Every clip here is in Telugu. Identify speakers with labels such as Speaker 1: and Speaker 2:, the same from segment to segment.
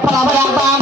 Speaker 1: palavra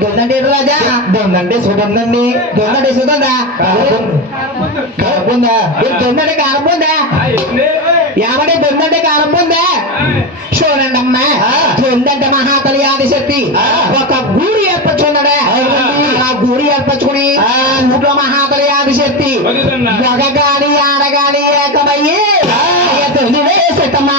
Speaker 2: దొందంటే ఏంటి రాజా
Speaker 1: దొందంటే సుగంధండి
Speaker 2: దొందంటే సుగందా
Speaker 1: కాకుందా
Speaker 2: దొందంటే కారపుందా ఏమంటే దొందంటే కారపుందా చూడండి అమ్మా దొందంటే మహాతలి ఆదిశక్తి ఒక గూడు ఏర్పరచుకున్నాడా ఆ గూడు ఏర్పరచుకుని ఊట్లో మహాతలి ఆదిశక్తి మగగాలి ఆడగాలి ఏకమయ్యి అయ్య తల్లి వేసేటమ్మా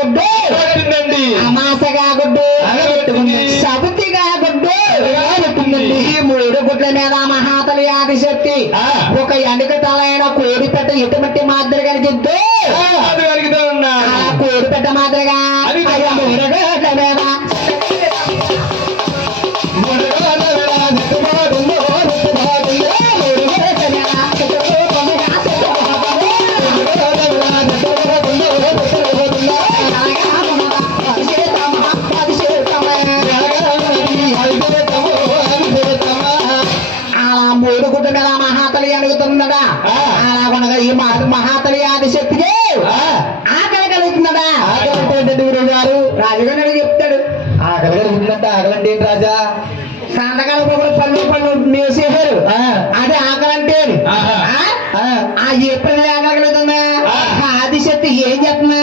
Speaker 2: మీద మహాతలి ఆదిశక్తి. ఒక ఎండుక తలైన కోడి పెట్ట ఎటువంటి మాదిరి కలిగిద్దు? ఆ కోడి పెట్ట మాదిరిగా అయ్యా మూడు గుడ్డ మీద మహాతలి అడుగుతున్నదా అలా కొనగా ఈ మా- మహాతలి ఆదిశక్తికి ఆకలి కలుగుతున్నదా గారు? రాజుగారు చెప్తాడు.
Speaker 1: ఆకలి ఉందంట ఆకలంటే ఏంటి రాజా?
Speaker 2: సంతకాల పొగలు పళ్ళు పళ్ళు వేసేసారు అదే ఆకలి అంటే? ఆ. ఎప్పుడు ఆకలి కలుగుతుందా? ఆదిశక్తి ఏం చెప్తున్నా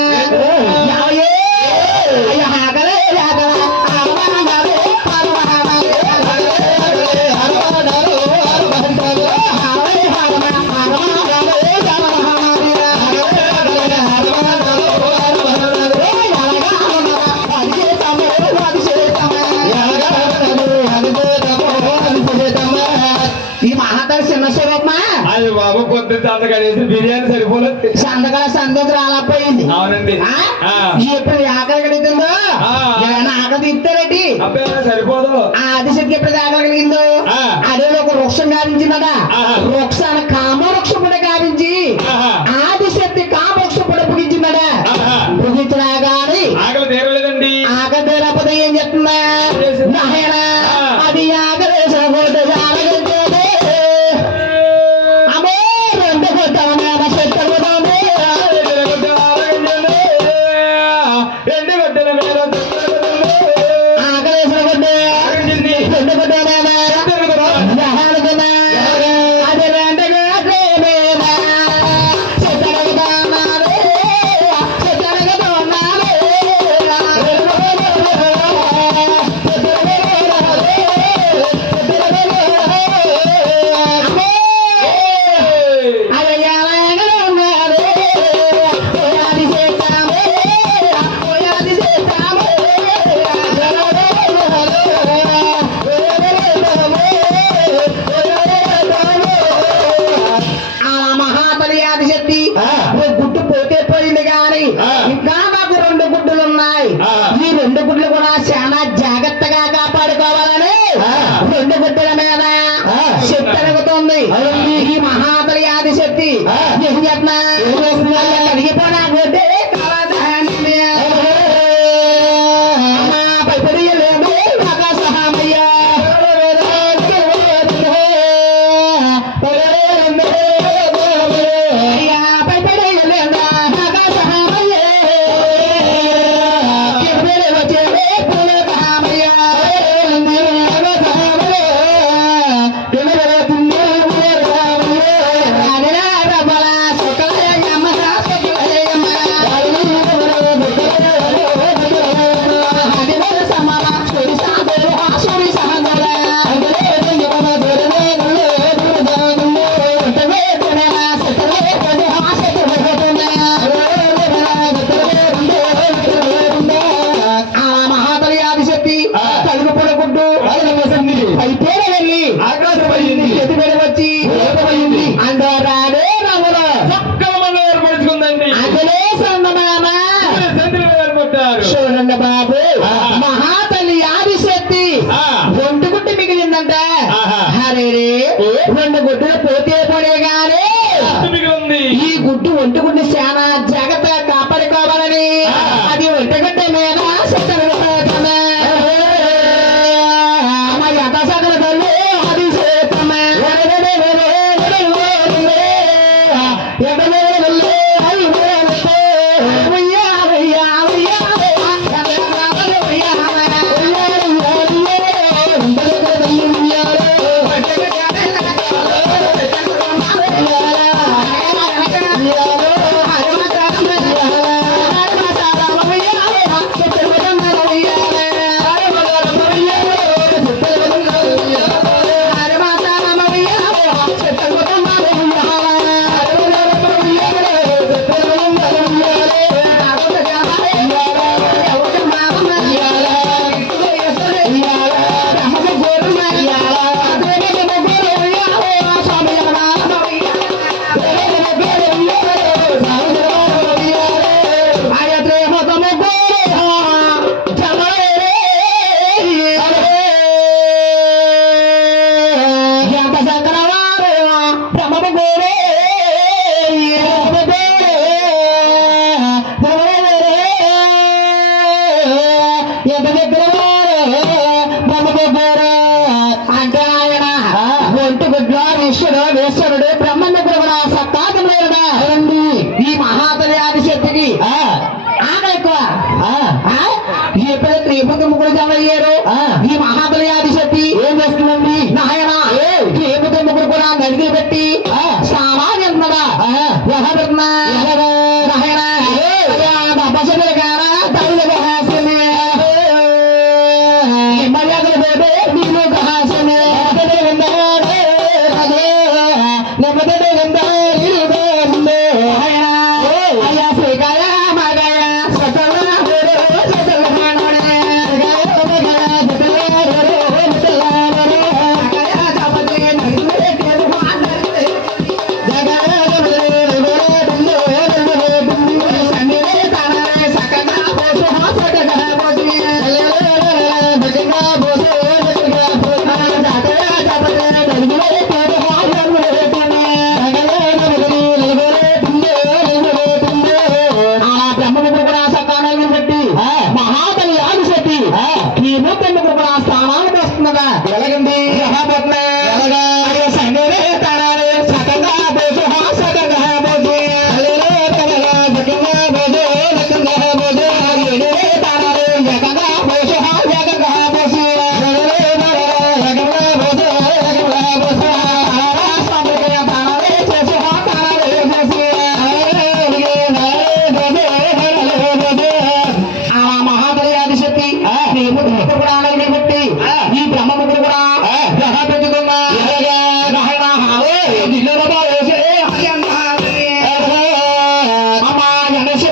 Speaker 1: బాబు కొద్ది సంతకాడేసి బిర్యానీ సరిపోలేదు
Speaker 2: సంతకాల సంతోషం రాలేకపోయింది.
Speaker 1: అవునండి.
Speaker 2: ఎప్పుడు ఆకలి కలుగుతుందో
Speaker 1: ఆ.
Speaker 2: ఏమైనా ఆకలి
Speaker 1: అబ్బాయి సరిపోదు.
Speaker 2: ఆ ఆదిశక్తి ఎప్పుడు ఆకలి కలిగిందో. అదే ఒక వృక్షం గావించిందట.
Speaker 1: ఆహా.
Speaker 2: criar objetivos ఇబ్బంది ముగ్గురు జాలయ్యారు ఈ మహాబలయాది శక్తి ఏం చేస్తుందండి? నాయనా ఏ? ఇబ్బంది ముగ్గురు కూడా నడిగి పెట్టి సామాన్యుడా la